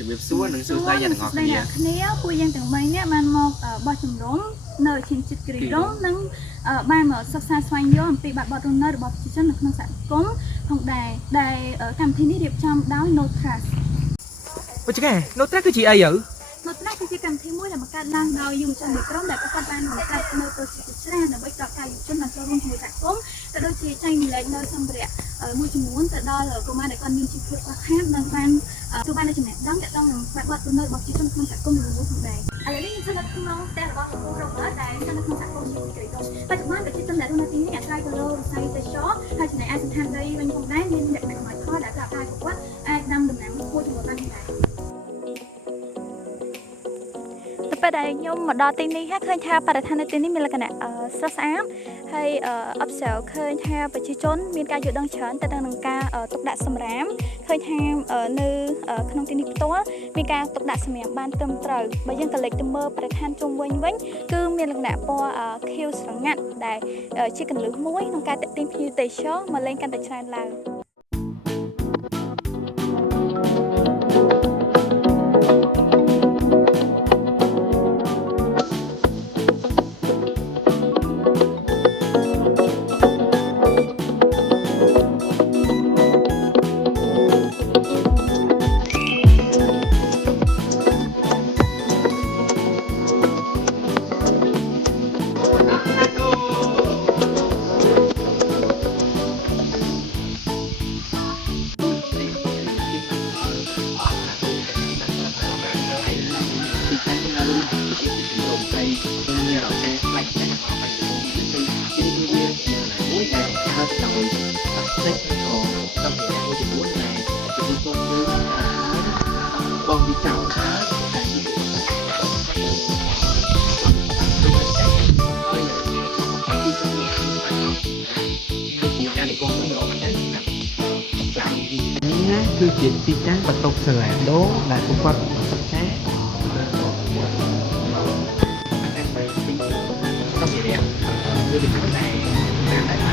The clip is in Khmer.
ជំរាបសួរនិងសួស្តីយ៉ាងទាំងអស់គ្នាពួកយើងទាំង3នាក់បានមកបោះជំរំនៅឈាមជាតិគ្រីរ៉ុងនិងបានមកសិក្សាស្វែងយល់អំពីបែបបទរស់នៅរបស់ប្រជាជននៅក្នុងសហគមន៍ផងដែរដែលកម្មវិធីនេះរៀបចំដោយ No Trust អូចកែ No Trust គឺជាអីទៅNo Trust គឺជាកម្មវិធីមួយដែលបង្កើតឡើងដោយយុវជននៃក្រុមដែលប្រកបបានបង្កើតនៅប្រូជិកច្រើនដើម្បីផ្តល់ការយុវជនបានចូលរួមជាមួយសហគមន៍ក៏ដូចជាចែករំលែកនៅសម្ភារៈមួយចំនួនទៅដល់កុមារដែលគាត់មានជីវភាពខ្វះខាតនិងបានទទួលបានចំណេះដឹងទាក់ទងនឹងបែបបទរស់នៅរបស់ប្រជាជនក្នុងសហគមន៍មួយផងដែរឥឡូវនេះខ្ញុំនៅក្នុងផ្ទះរបស់លោកគ្រូរ៉ូបឺតដែលនៅក្នុងសហគមន៍ជាតិគ្រីរ៉ុងបច្ចុប្បន្នប្រជាជនដែលរស់នៅទីនេះអាស្រ័យទៅលើវិស័យទេសចរណ៍ហើយចំណែកឯសន្តានដីវិញផងដែរមានលក្ខណៈអំណោយផលដែលប្រាប់ថាពួកគាត់អាចដាំដំណាំមួយចំនួនបានដែរពេលដែលខ្ញុំមកដល់ទីនេះឃើញថាបរិស្ថាននៅទីនេះមានលក្ខណៈស្រស់ស្អាតហើយobserve ឃើញថាប្រជាជនមានការយល់ដឹងច្រើនទៅនឹងការទុកដាក់សម្រាមឃើញថានៅក្នុងទីនេះផ្ទាល់មានការទុកដាក់សម្រាមបានត្រឹមត្រូវបើយើងក៏លេចទៅមើលបរិស្ថានជុំវិញគឺមានលក្ខណៈពណ៌ខៀវស្រងាត់ដែលជាកន្លឹះមួយក្នុងការទាក់ទាញភ្ញៀវទេសចរមកលេងកាន់តែច្រើនឡើងបងវិចៅគឺជាទីតាំងបន្ទប់សាលាដូដែលពួកគាត់សិក្សាតែពេលទីសម្ភារៈឬវិទ្យាល័យ